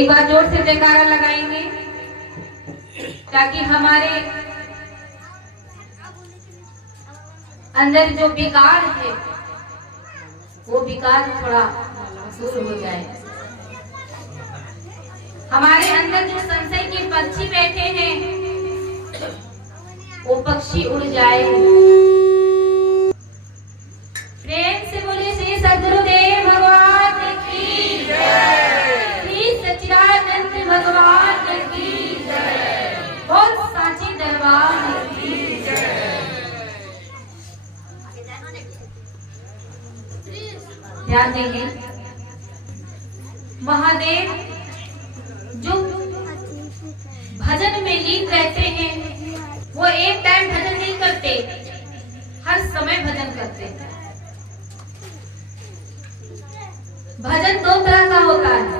एक बार जोर से जयकारा लगाएंगे ताकि हमारे अंदर जो विकार है वो विकार थोड़ा दूर हो जाए। हमारे अंदर जो संशय के पक्षी बैठे हैं वो पक्षी उड़ जाए। प्रेम से बोले श्री सद्गुरुदेव भगवान की जय, श्री सच्चिदानंद भगवान की जय, बोल साचे दरबार की जय। ध्यान देंगे, महादेव जो भजन में लीन रहते हैं वो एक टाइम भजन नहीं करते, हर समय भजन करते हैं। भजन दो तरह का होता है।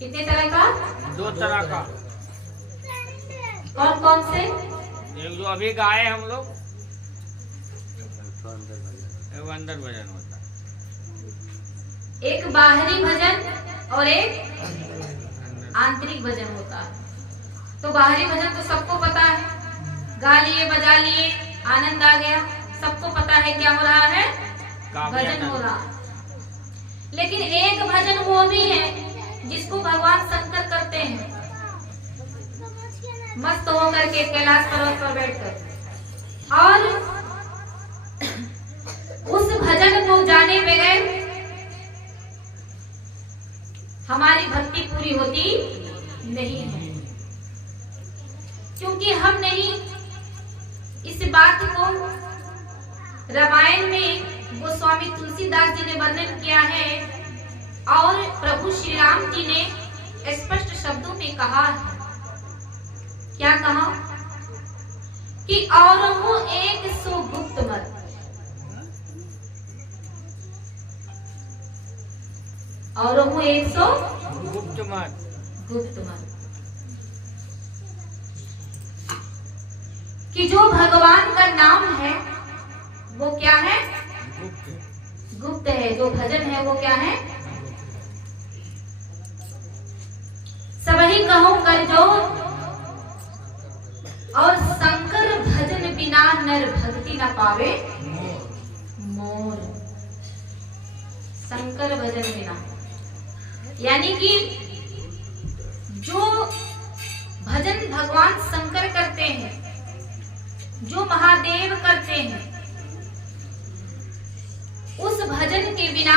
कितने तरह का? दो तरह का। कौन कौन से? एक जो अभी गाए हम लोग, एक अंदर भजन होता है। एक बाहरी भजन और एक आंतरिक भजन होता है। तो बाहरी भजन तो सबको पता है, गा लिए बजा लिए आनंद आ गया, सबको पता है क्या हो रहा है, भजन हो रहा। लेकिन एक भजन वो भी है जिसको भगवान शंकर करते हैं, मस्त होकर के कैलाश पर्वत पर बैठकर, और उस भजन को जाने बगैर हमारी भक्ति पूरी होती नहीं है। क्योंकि हम नहीं इस बात को रामायण में गोस्वामी तुलसीदास जी ने वर्णन किया है और प्रभु श्री राम जी ने स्पष्ट शब्दों में कहा है। क्या कहा? कि और वो एक सो गुप्त मत, और वो एक सो गुप्त मत, गुप्त मत, कि जो भगवान का नाम है वो क्या है? गुप्त है। जो भजन है वो क्या है? सबही कहो कर जो, और शंकर भजन बिना नर भक्ति न पावे मोर। शंकर भजन बिना, यानी कि जो भजन भगवान शंकर करते हैं, जो महादेव करते हैं, उस भजन के बिना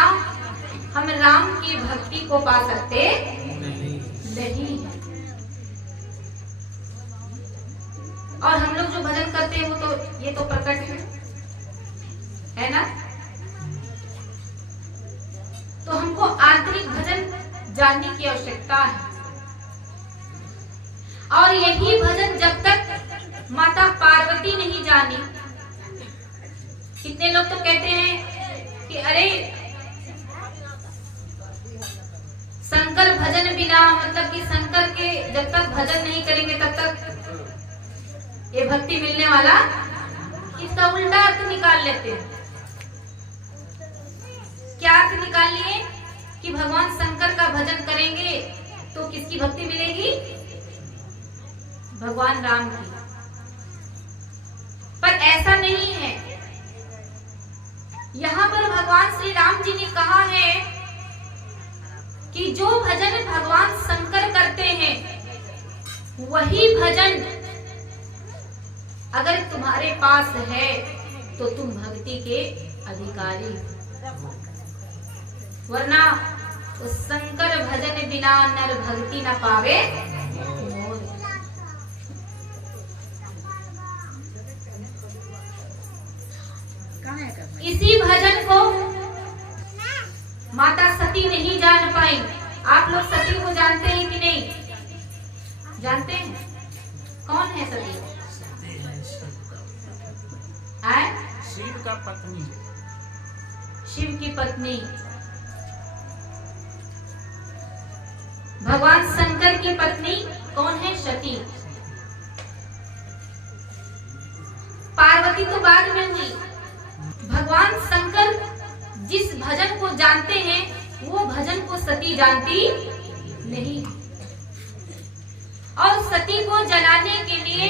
हम राम की भक्ति को पा सकते नहीं। और हम लोग जो भजन करते हैं वो तो ये तो प्रकट है ना। तो हमको आंतरिक भजन जानने की आवश्यकता है, और यही भजन जब तक माता पार्वती नहीं जानी। कितने लोग तो कहते हैं कि अरे शंकर भजन बिना, मतलब कि शंकर के जब तक भजन नहीं करेंगे तब तक ये भक्ति मिलने वाला। इसका उल्टा अर्थ निकाल लेते हैं। क्या अर्थ निकाल लिए? कि भगवान शंकर का भजन करेंगे तो किसकी भक्ति मिलेगी? भगवान राम की। पर ऐसा नहीं है। यहाँ पर भगवान श्री राम जी ने कहा है कि जो भजन भगवान शंकर करते हैं वही भजन अगर तुम्हारे पास है तो तुम भक्ति के अधिकारी, वरना उस शंकर भजन बिना नर भक्ति न पावे मोर। इसी भजन को माता सती नहीं जान पाई। आप लोग सती को जानते हैं कि नहीं? जानते हैं? कौन है सती? शिव का पत्नी, शिव की पत्नी, भगवान शंकर की पत्नी कौन है? सती। पार्वती तो बाद में हुई। भगवान शंकर जिस भजन को जानते हैं वो भजन को सती सती जानती नहीं। और सती को जलाने के लिए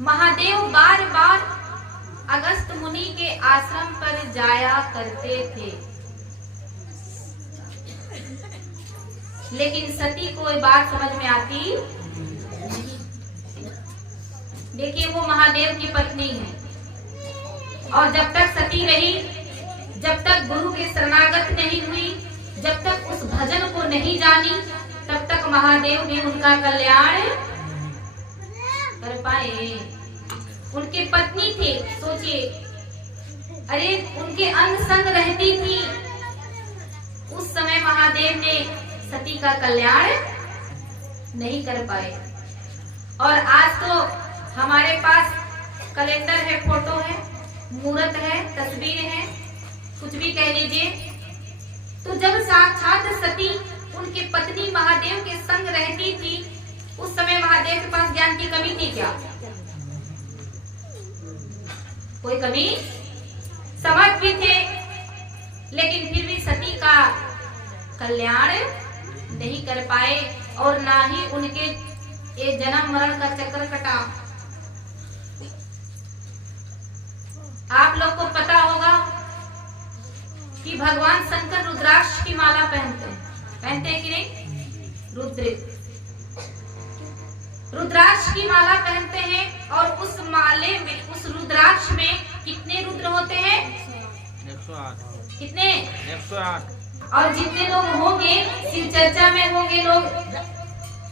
महादेव बार बार अगस्त मुनि के आश्रम पर जाया करते थे, लेकिन सती को ये बात समझ में आती नहीं। देखिए, वो महादेव की पत्नी है और जब तक सती रही, जब तक गुरु के शरणागत नहीं हुई, जब तक उस भजन को नहीं जानी, तब तक महादेव भी उनका कल्याण कर पाए। उनके पत्नी थे, सोचिए, अरे उनके अंग संग रहती थी, उस समय महादेव ने सती का कल्याण नहीं कर पाए। और आज तो हमारे पास कैलेंडर है, फोटो है, मूर्त है, तस्वीर है, कुछ भी कह लीजिए। तो जब साक्षात सती उनकी पत्नी महादेव के संग रहती थी, उस समय महादेव के पास ज्ञान की कमी थी क्या? कोई कमी? समझ भी थे, लेकिन फिर भी सती का कल्याण नहीं कर पाए और ना ही उनके ये जन्म मरण का चक्र कटा। आप लोग को पता होगा कि भगवान शंकर रुद्राक्ष की माला पहनते हैं कि नहीं? रुद्राक्ष की माला पहनते हैं और उस माले में, उस रुद्राक्ष में कितने रुद्र होते हैं? 108। कितने? 108। और जितने लोग होंगे, शिव चर्चा में होंगे लोग,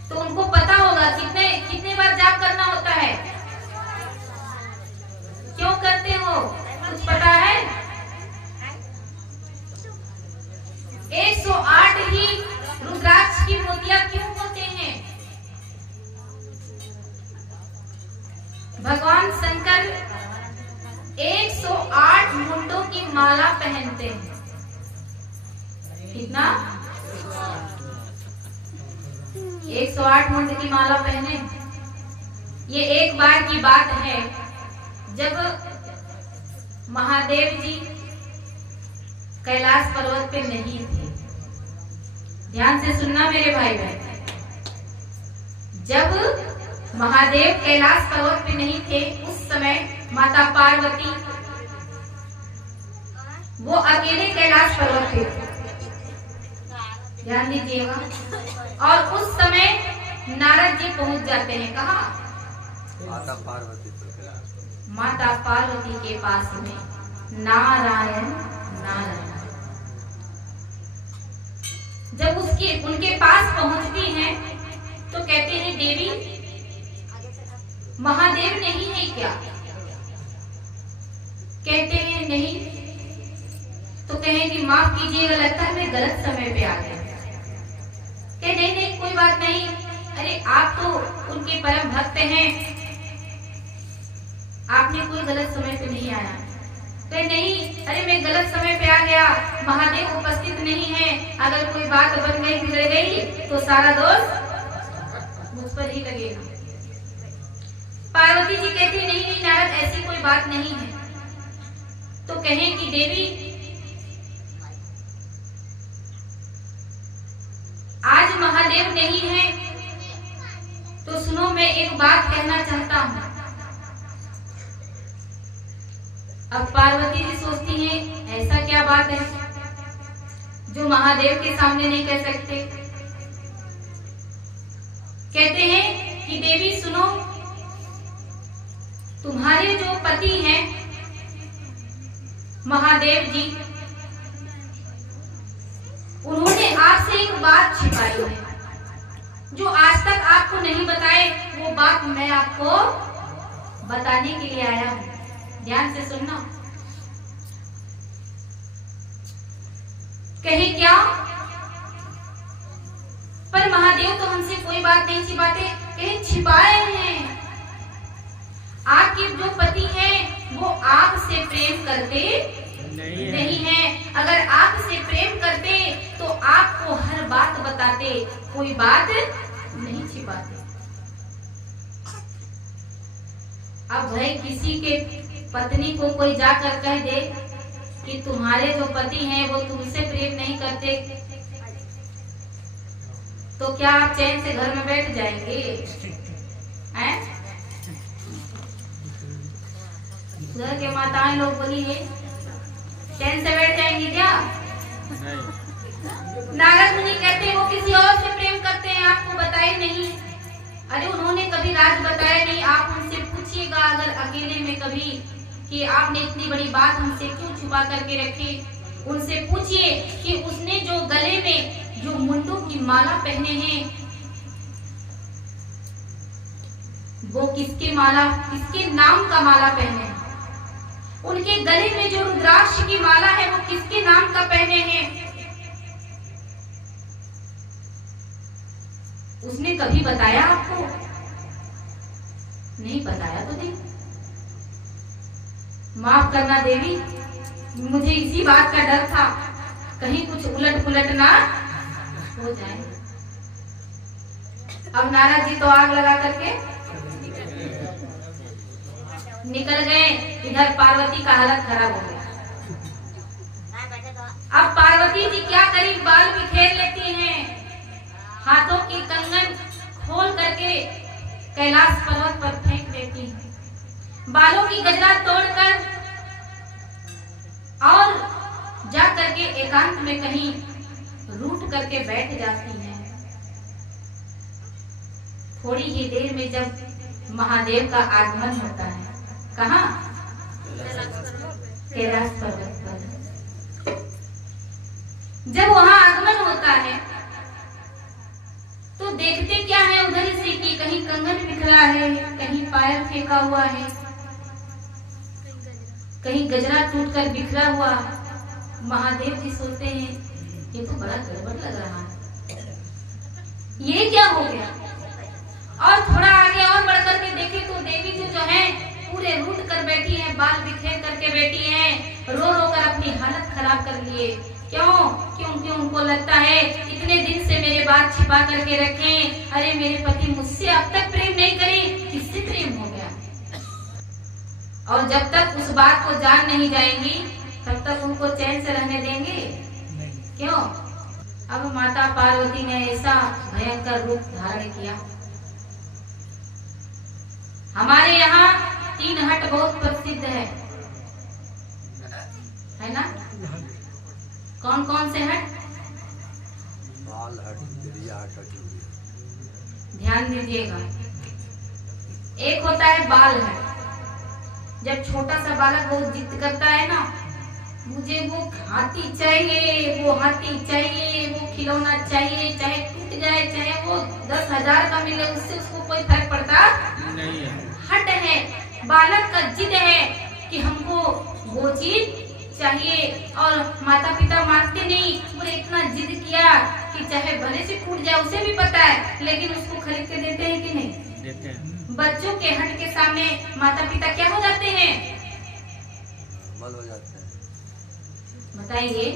तो उनको पता होगा कितने बार जाप करना होता है। क्यों करते हो, कुछ पता है? 108 ही रुद्राक्ष की मोतियां क्यों होते हैं? भगवान शंकर 108 मुंडों की माला पहनते हैं। कितना? 108 मुंड की माला पहने। ये एक बार की बात है जब महादेव जी कैलाश पर्वत पे नहीं थे। ध्यान से सुनना मेरे भाई बहन, जब महादेव कैलाश पर्वत पे नहीं थे, उस समय माता पार्वती वो अकेले कैलाश पर्वत पे थे। ध्यान दीजिएगा। और उस समय नारद जी पहुंच जाते हैं कहाँ? माता पार्वती के पास में। नारायण नारायण। जब उनके पास पहुंचती हैं तो कहते हैं, देवी महादेव नहीं है क्या? कहते हैं नहीं। तो कहें कि माफ कीजिएगा, लगता है मैं गलत समय पे आ गया। नहीं नहीं, कोई बात नहीं, अरे आप तो उनके परम भक्त हैं, आपने कोई गलत समय पे नहीं आया। नहीं, अरे मैं गलत समय पे आ गया, महादेव उपस्थित नहीं है, अगर कोई बात बन गई, बिगड़ गई तो सारा दोष मुझ पर ही लगेगा। पार्वती जी कहती नहीं नहीं नारद, ऐसी कोई बात नहीं है। तो कहें कि देवी आज महादेव नहीं है, तो सुनो मैं एक बात कहना चाहता हूँ। अब पार्वती जी सोचती हैं, ऐसा क्या बात है जो महादेव के सामने नहीं कह सकते। कहते हैं कि देवी सुनो, तुम्हारे जो पति हैं महादेव जी, उन्होंने आपसे एक बात छिपाई है जो आज तक आपको नहीं बताए। वो बात मैं आपको बताने के लिए आया हूँ, ध्यान से सुनना। कहे क्या? पर महादेव तो हमसे कोई बात नहीं छिपाते। कहे छिपाए हैं। आपके जो पति हैं वो आपसे प्रेम करते नहीं है। अगर आपसे प्रेम करते तो आपको हर बात बताते, कोई बात नहीं छिपाते। अब भाई किसी के पत्नी को कोई जाकर कह दे कि तुम्हारे जो पति हैं वो तुमसे प्रेम नहीं करते, तो क्या आप चैन से घर में बैठ जाएंगे? हैं? घर के माताएं लोग बोली है, चैन से बैठ जाएंगी क्या? नारद मुनि कहते हैं वो किसी और से प्रेम करते हैं, आपको बताए नहीं। अरे उन्होंने कभी राज बताया नहीं। आप उनसे पूछिएगा अगर अकेले में कभी कि आपने इतनी बड़ी बात हमसे क्यों छुपा करके रखी। उनसे पूछिए कि उसने जो गले में जो मुंडों की माला पहने हैं वो किसके नाम का माला पहने हैं। उनके गले में जो रुद्राक्ष की माला है वो किसके नाम का पहने हैं। उसने कभी बताया आपको? नहीं बताया तो नहीं। माफ करना देवी, मुझे इसी बात का डर था कहीं कुछ उलट पुलट ना हो जाए। अब नारद जी तो आग लगा करके निकल गए। इधर पार्वती का हालत खराब हो गया। अब पार्वती जी क्या करी, बाल बिखेर लेती हैं, हाथों की कंगन खोल करके कैलाश पर्वत पर फेंक देती हैं, बालों की गजरा तोड़कर और जा करके एकांत में कहीं रूठ करके बैठ जाती हैं। थोड़ी ही देर में जब महादेव का आगमन होता है, कहाँ? कैलाश पर्वत पर। जब वहां आगमन होता है तो देखते क्या है उधर से कि कहीं कंगन बिखरा है, कहीं पायल फेंका हुआ है, कहीं गजरा टूटकर बिखरा हुआ। महादेव जी सोचते हैं ये तो बड़ा गड़बड़ लग रहा है, ये क्या हो गया। और थोड़ा आगे और बढ़ करके देखे तो देवी जी जो है पूरे रूठ कर बैठी है, बाल बिखेर करके बैठी है, रो रो कर अपनी हालत खराब कर लिए। क्यों? क्योंकि उनको लगता है इतने दिन से मेरे बात छिपा करके रखे, अरे मेरे पति मुझसे अब तक प्रेम नहीं करे, किससे प्रेम हो गया। और जब तक उस बात को जान नहीं जाएंगी तब तक उनको चैन से रहने देंगे? क्यों? अब माता पार्वती ने ऐसा भयंकर रूप धारण किया। हमारे यहाँ 3 हट बहुत प्रसिद्ध है ना? कौन कौन से हट? बाल हट, त्रिया हट। ध्यान दीजिएगा। एक होता है बाल हट। जब छोटा सा बालक बहुत जिद करता है ना, मुझे वो हाथी चाहिए, वो हाथी चाहिए, वो खिलौना चाहिए, चाहे टूट जाए, चाहे वो 10,000 का मिले, उससे उसको कोई फर्क पड़ता नहीं है। हट है, बालक का जिद है कि हमको वो चीज चाहिए। और माता पिता मानते नहीं, पूरे इतना जिद किया कि चाहे भले से टूट जाए, उसे भी पता है, लेकिन उसको खरीद के देते हैं कि नहीं? देते हैं। बच्चों के हट के सामने माता पिता क्या हो जाते हैं? बल हो जाते हैं। बताइए,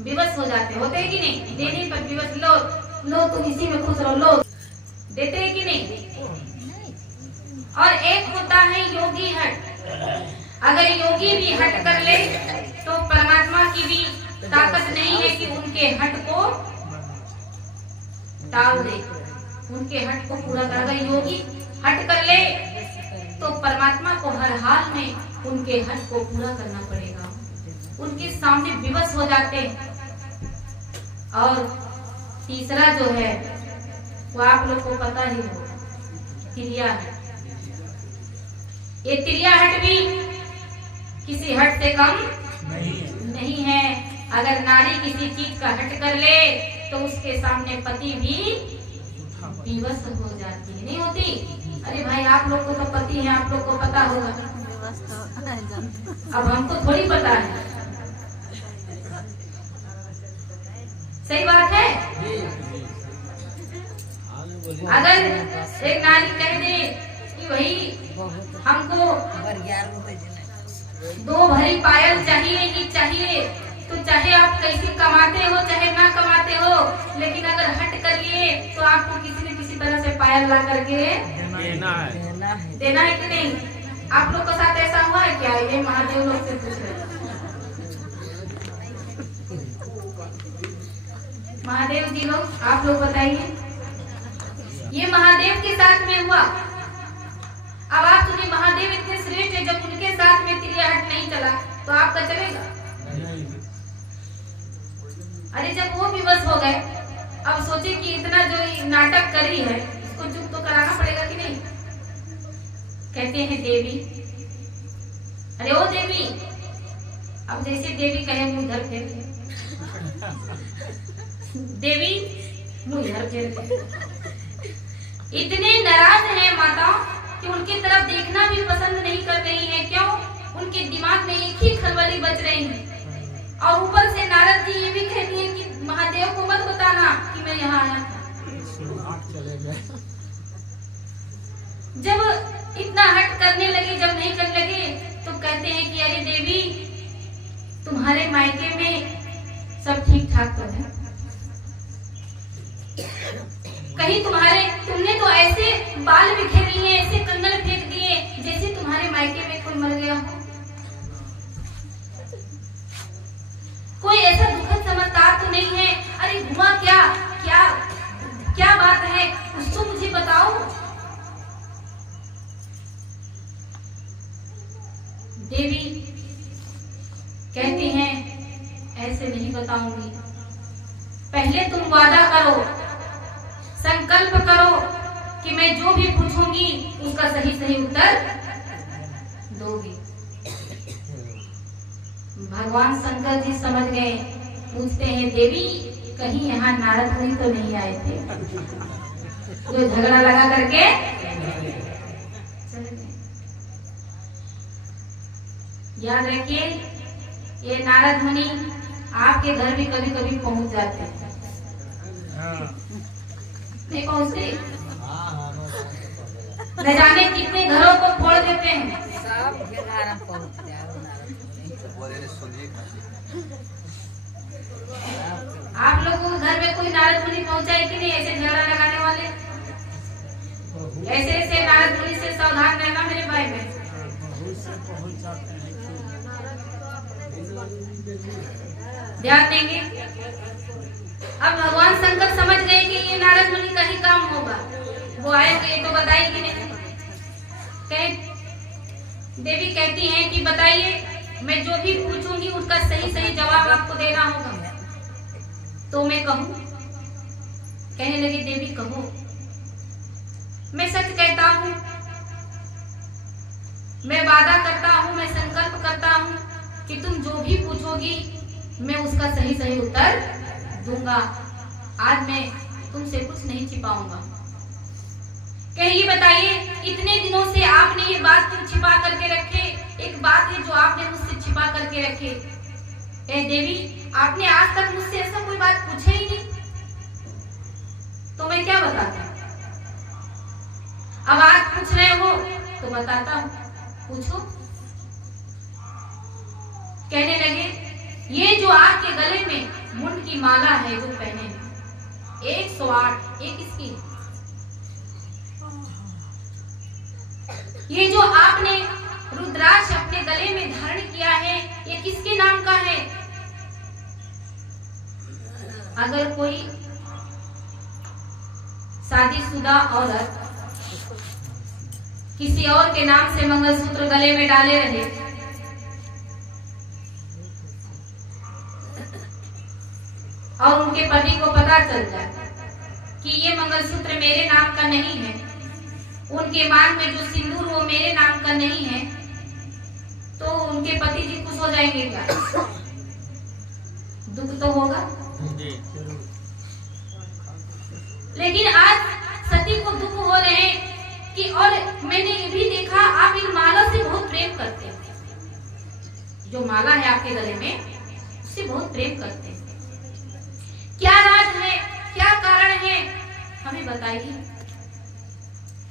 विवश हो जाते होते हैं कि नहीं? देने पर विवश, लो लो तुम इसी में खुश रहो, लो, देते हैं कि नहीं? और एक होता है योगी हट। अगर योगी भी हट कर ले तो परमात्मा की भी ताकत नहीं है कि उनके हट को टाल दे, उनके हट को पूरा कर। अगर योगी हट कर ले तो परमात्मा को हर हाल में उनके हट को पूरा करना पड़ेगा। उनके सामने विवश हो जाते। और तीसरा जो है वो आप लोग को पता ही होगा, त्रिया हट। ये त्रिया हट भी किसी हट से कम नहीं है। अगर नारी किसी चीज का हट कर ले तो उसके सामने पति भी विवश हो जाती है, नहीं होती? अरे भाई आप लोग को तो पति है, आप लोग को पता होगा, अब हमको थोड़ी पता है। सही बात है। अगर एक नारी कह दे कि भाई हमको 2 भरी पायल चाहिए ही चाहिए, तो चाहे आप कैसे कमाते हो चाहे ना कमाते हो, लेकिन अगर हट कर लिए तो आपको किसी न किसी तरह से पायल ला करके देना है कि नहीं? आप लोग के साथ ऐसा हुआ है क्या? ये महादेव लोग से पूछ रहे। महादेव जी लोग, आप लोग बताइए, ये महादेव के साथ में हुआ। अब आप सुनिए, महादेव इतने श्रेष्ठ है, जब उनके साथ में तिलियाहट नहीं चला तो आपका चलेगा? अरे जब वो विवश हो गए, अब सोचे कि इतना जो नाटक कर रही है इसको चुप तो कराना पड़ेगा कि नहीं। कहते हैं देवी, अरे ओ देवी, अब जैसे देवी कहे मुंह इधर फेर दे। देवी मुंह इधर फेर दे। इतने नाराज हैं माता कि उनकी तरफ देखना भी पसंद नहीं कर रही है। क्यों? उनके दिमाग में एक ही खलबली बज रही है। और ऊपर से नारद जी ये भी कहती हैं कि महादेव को मत बताना कि मैं यहाँ आया था। जब इतना हट करने लगे, जब नहीं करने लगे, तो कहते हैं कि अरे देवी, तुम्हारे मायके में सब ठीक ठाक तो है? कहीं तुमने तो ऐसे बाल बिखेर लिए, ऐसे कंगन फेंक दिए जैसे तुम्हारे मायके में कोई मर गया हो। कोई ऐसा दुखद चमत्कार तो नहीं है? अरे हुआ क्या? क्या क्या बात है, कुछ तो मुझे बताओ। देवी कहती हैं, ऐसे नहीं बताऊंगी, पहले तुम वादा करो, संकल्प करो कि मैं जो भी पूछूंगी उसका सही सही उत्तर दोगी। भगवान शंकर जी समझ गए, पूछते हैं देवी, कहीं यहाँ नारद मुनि तो नहीं आए थे जो झगड़ा लगा करके चले गए? याद रखिए, ये नारद मुनि आपके घर भी कभी कभी पहुंच जाते हैं। नहीं पहुंचते? न जाने कितने घरों को फोड़ देते हैं। आप लोगों के घर में कोई नारद मुनि पहुंचा है कि नहीं? ऐसे झगड़ा लगाने वाले, ऐसे ऐसे नारद मुनि से सावधान रहना मेरे भाई बहन। ध्यान देंगे। अब भगवान शंकर समझ गए कि ये नारद मुनि का ही काम होगा, वो आएंगे तो बताएंगे नहीं। देवी कहती हैं कि बताइए, मैं जो भी पूछूंगी उसका सही सही जवाब आपको देना होगा। तो मैं कहूँ? कहने लगी देवी, कहो। मैं सच कहता हूँ, मैं वादा करता हूँ, मैं संकल्प करता हूँ कि तुम जो भी पूछोगी मैं उसका सही सही उत्तर दूंगा। आज मैं तुमसे कुछ नहीं छिपाऊंगा। कहिए, बताइए, इतने दिनों से आपने ये बात क्यों छिपा करके रखे? एक बात है जो आपने मुझसे छिपा करके रखे। देवी, आपने आज तक मुझसे ऐसा कोई बात पूछा ही नहीं, तो मैं क्या बताता? अब आज पूछ रहे हो तो बताता हूँ, पूछो। कहने लगे, ये जो आपके गले में मुंड की माला है जो पहने हैं, 108, ये किसकी? ये जो आपने रुद्राक्ष अपने गले में धारण किया है, ये किसके नाम का है? अगर कोई शादीशुदा औरत किसी और के नाम से मंगलसूत्र गले में डाले रहे और उनके पति को पता चल जाए कि ये मंगलसूत्र मेरे नाम का नहीं है, उनके मांग में जो सिंदूर वो मेरे नाम का नहीं है, तो उनके पति जी खुश हो जाएंगे क्या? दुख तो होगा। लेकिन आज सती को दुख हो रहे हैं कि, और मैंने ये भी देखा, आप इन माला से बहुत प्रेम करते हैं। जो माला है आपके गले में, उससे बहुत प्रेम करते हैं। क्या राज है, क्या कारण है, हमें बताइए।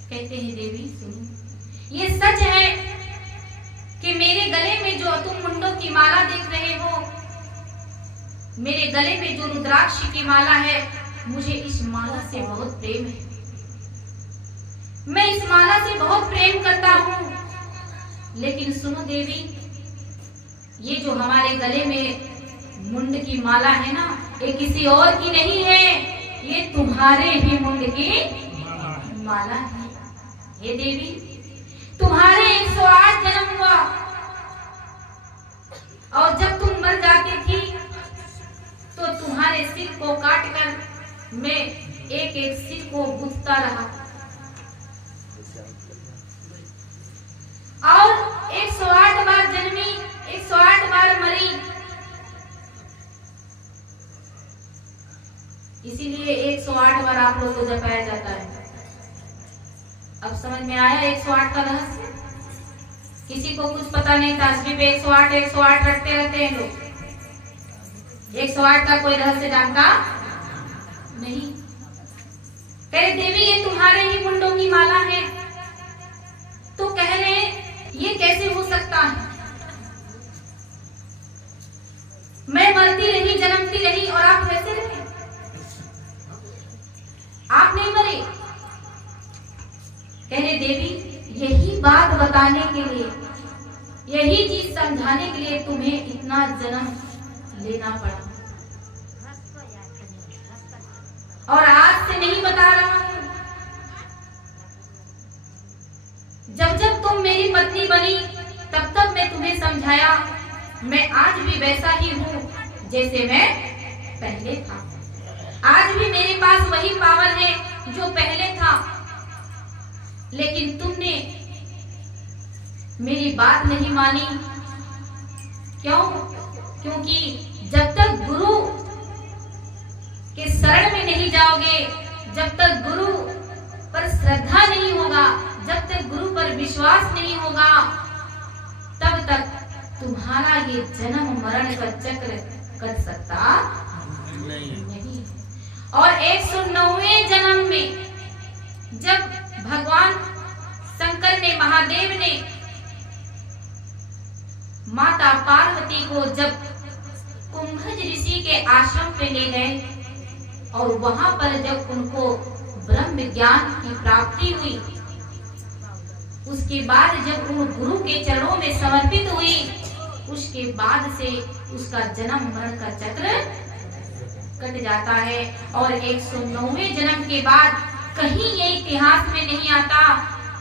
कहते हैं देवी, सुनो, ये सच है कि मेरे गले में जो तुम मुंडों की माला देख रहे हो, मेरे गले में जो रुद्राक्ष की माला है, मुझे इस माला से बहुत प्रेम है। मैं इस माला से बहुत प्रेम करता हूँ। लेकिन सुनो देवी, ये जो हमारे गले में मुंड की माला है ना, ये किसी और की नहीं है, ये तुम्हारे ही मुंड की माला है। हे देवी, तुम्हारे 108 जन्म हुआ और जब तुम मर जाती थी तो तुम्हारे सिर को काटकर मैं एक एक सिर को गूंथता रहा और 108 बार जन्मी, 108 बार मरी। इसीलिए 108 बार आप लोग को जपाया जाता है। अब समझ में आया 108 का रहस्य? किसी को कुछ पता नहीं था, सिर्फ 108 रटते रहते हैं लोग। 108 का कोई रहस्य जानता नहीं। कहे देवी ये तुम्हारे ही मुंडों की माला है। तो कह रहे ये कैसे हो सकता है? मैं मरती रही, जन्मती रही और आप कैसे रहे? आप नहीं मरे। कह रहे देवी यही बात बताने के लिए, यही चीज समझाने के लिए तुम्हें इतना जन्म लेना पड़ा और आज से नहीं बता रहा हूं। जब जब तुम मेरी पत्नी बनी तब तब मैं तुम्हें समझाया। मैं आज भी वैसा ही हूं जैसे मैं पहले था। आज भी मेरे पास वही पावर है जो पहले था, लेकिन तुमने मेरी बात नहीं मानी। क्यों? क्योंकि जब तक गुरु के शरण में नहीं जाओगे, जब तक गुरु पर श्रद्धा नहीं होगा, जब तक गुरु पर विश्वास नहीं होगा, तब तक तुम्हारा ये जन्म मरण का चक्र कट सकता नहीं। और 109वें जन्म में जब भगवान शंकर ने, महादेव ने माता पार्वती को जब कुंभज ऋषि के आश्रम पे ले गए और वहां पर जब उनको ब्रह्म ज्ञान की प्राप्ति हुई, उसके बाद जब वो गुरु के चरणों में समर्पित हुई, उसके बाद से उसका जन्म मरण का चक्र कट जाता है। और 109वें जन्म के बाद कहीं ये इतिहास में नहीं आता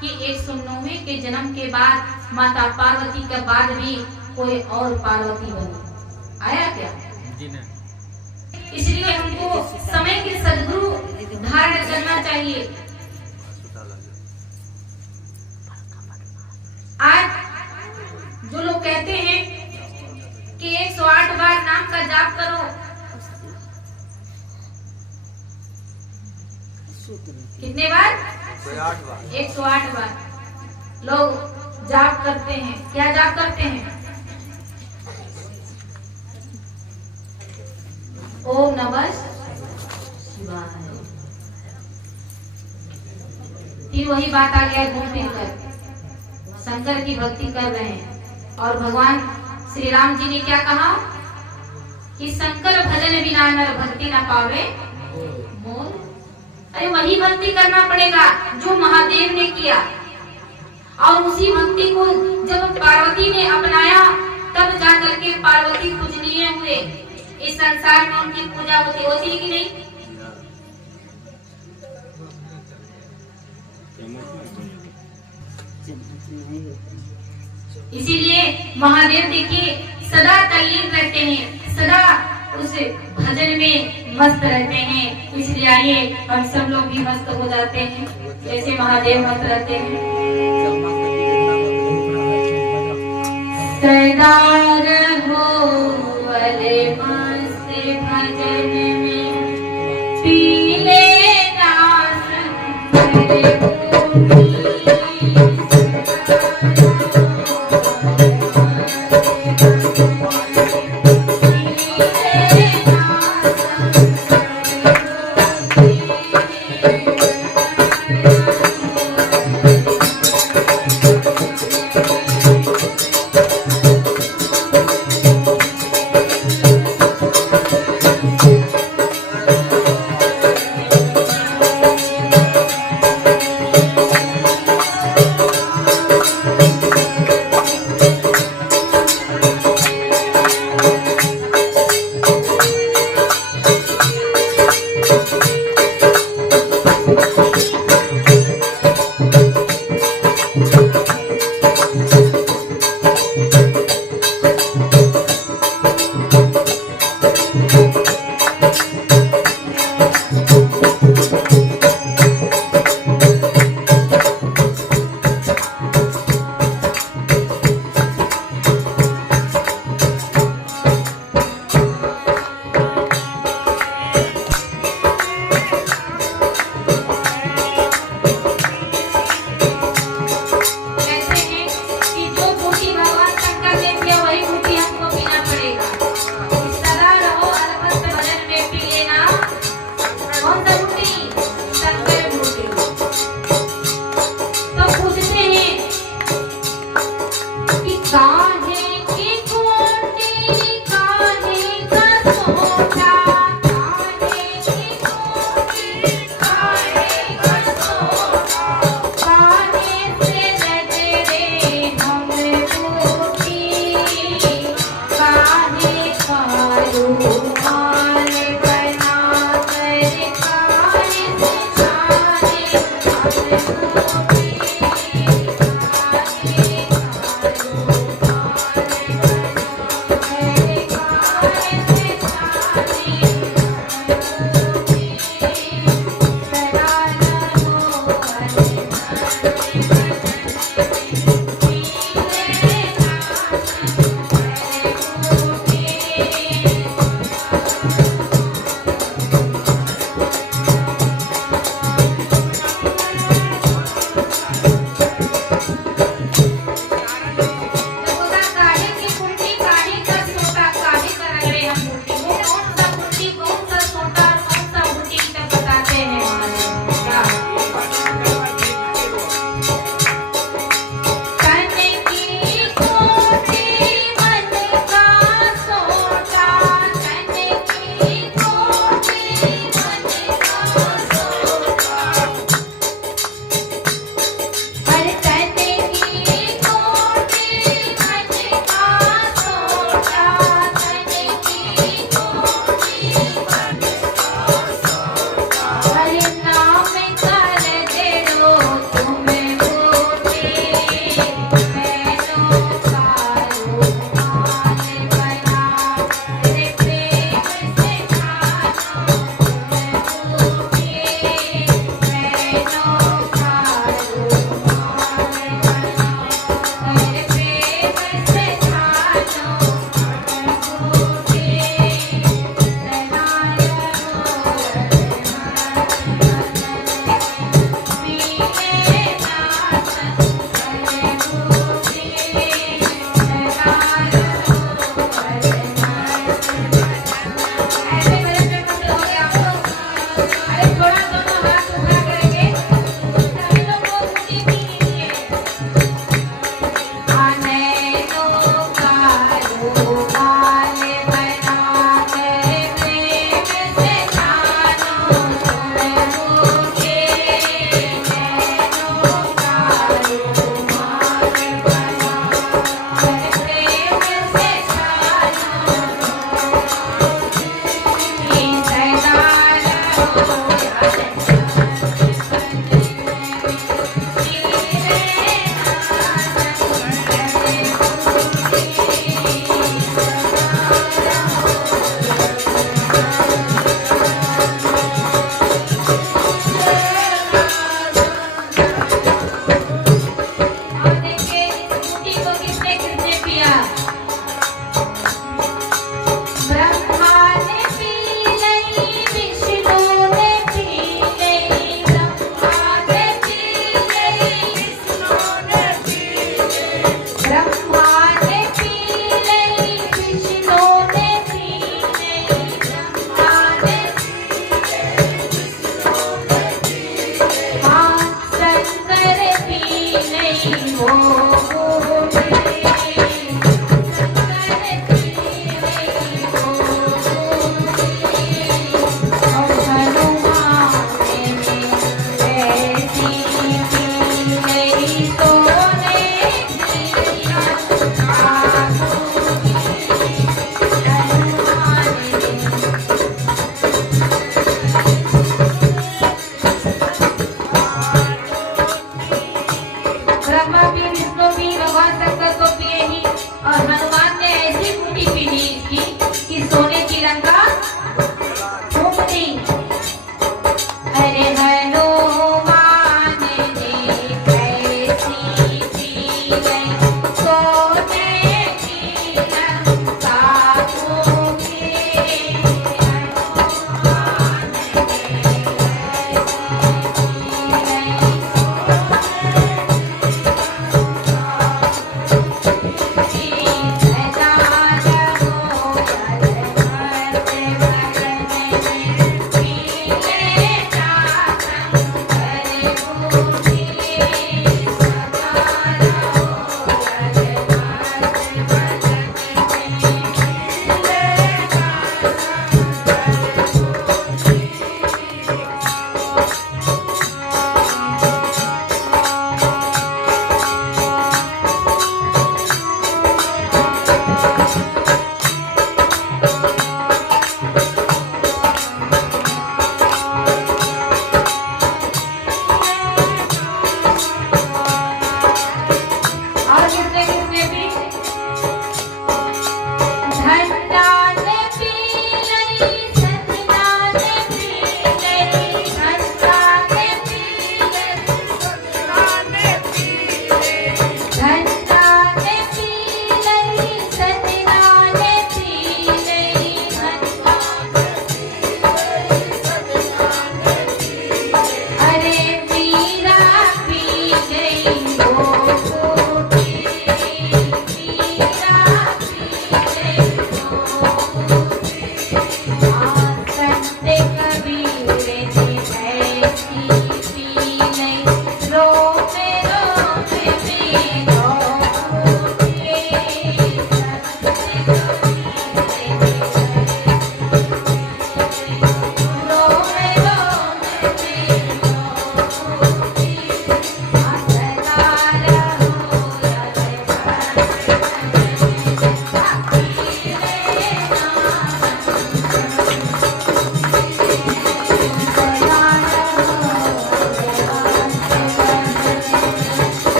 कि 109वें के जन्म के बाद माता पार्वती के बाद भी कोई और पार्वती बनी। आया क्या? इसलिए हमको समय के सद्गुरु धारण करना चाहिए। आज जो लोग कहते हैं कि 108 बार नाम का जाप करो, कितने बार? 108 बार लोग जाप करते हैं। क्या जाप करते हैं? ओम नमः शिवाय। फिर वही बात आ गया, घूम फिर कर शंकर की भक्ति कर रहे हैं। और भगवान श्री राम जी ने क्या कहा कि शंकर भजन बिना नर भक्ति ना पावे मोर। अरे वही भक्ति करना पड़ेगा जो महादेव ने किया, और उसी भक्ति को जब पार्वती ने अपनाया तब जाकर के पार्वती पूजनीय हुए। इस संसार में उनकी पूजा होती है कि नहीं? इसीलिए महादेव देखिए सदा तल्लीन रहते हैं, सदा उस भजन में मस्त रहते हैं। इसलिए आइए हम सब लोग भी मस्त हो जाते हैं जैसे महादेव मस्त रहते हैं। सदा रहो वाले मस्त भजन में, पी लेना संग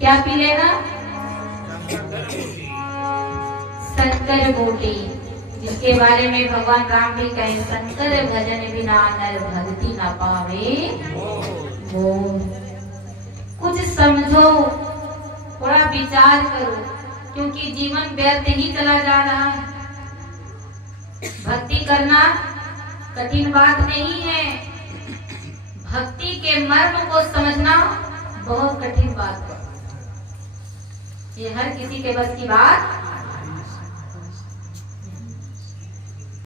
क्या पी लेना? शंकर बूटी, जिसके बारे में भगवान राम भी कहे, शंकर भजन बिना नर भक्ति न पावे मोह। कुछ समझो, थोड़ा विचार करो, क्योंकि जीवन व्यर्थ ही चला जा रहा है। भक्ति करना कठिन बात नहीं है, भक्ति के मर्म को समझना बहुत कठिन बात है। ये हर किसी के बस की बात